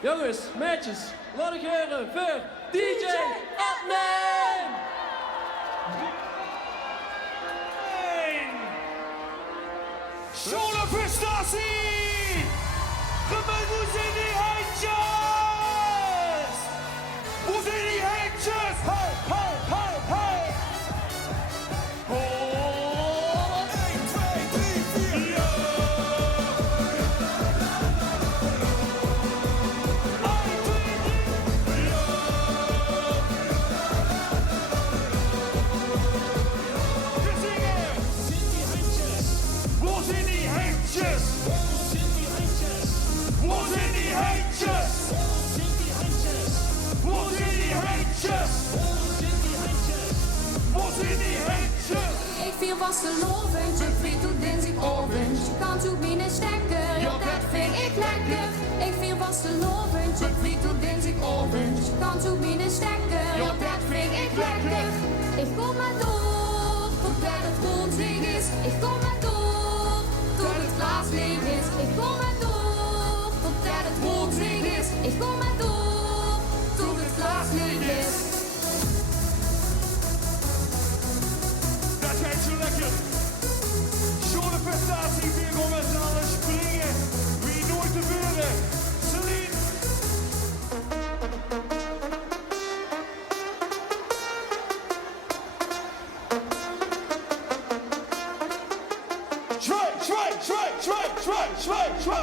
Jongens, meisjes, laat ik horen voor DJ Admin! Zo'n prestatie! Gemeente, hoe zijn die handjes? Hoe zijn die handjes? Hey, hey, hey, hey! Oh, 1, 2, 3, 4, ja! 1, 2, 3, ja! We zingen! Wo zijn die handjes? Wo zijn die handjes? Wo zijn die handjes? Wo zijn die handjes? Ik viel vastelovend, je viel toen dinsdagavond. Je kan toen binnen stekken, ja dat vind ik lekker. Ik viel vastelovend, je viel toen dinsdagavond. Je kan toen binnen stekken, ja dat vind ik lekker. Ik kom maar door, totdat het woensdag is. Ik kom maar door, tot het glas leeg is. Ik kom maar door, totdat het woensdag is. Ik kom maar door, tot het glas leeg is. Dat gaat zo lekker. Zo'n prestatie, weer gewoon met z'n allen springen. Wie nooit te beuren. Celine. Schwei.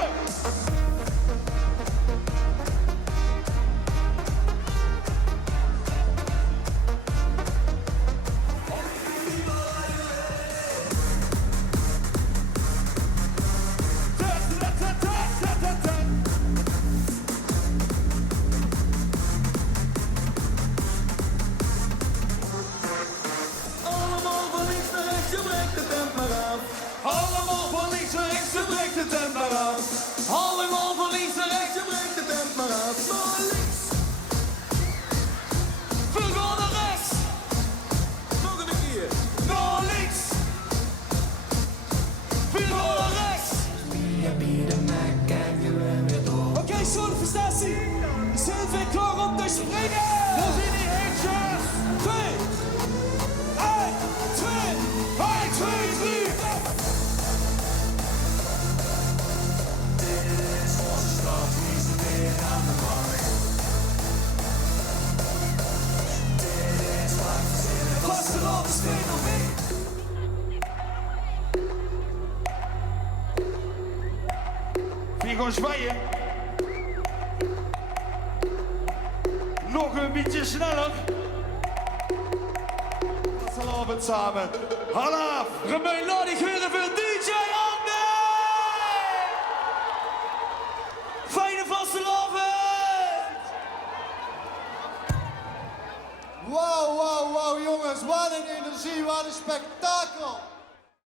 Allemaal van links naar rechts, je breekt de tent maar af. Allemaal van links naar rechts, je breekt de tent maar af. Allemaal van links naar rechts, je breekt de tent maar af. Naar links, We gaan naar rechts. nog een keer. Naar links. We gaan naar rechts. Oké, zo'n prestatie. Zijn we klaar om te springen? Hoe zijn die handjes? 2, 1, 2, 3. Vasteland is fenomeen. Vind je gewoon zwaaien? Nog een beetje sneller. Dat is al het samen. Halaf! Gemeen, laat ik horen voor DJ Admin! Fijne vastelavond! Wow, jongens, wat een energie, wat een spektakel!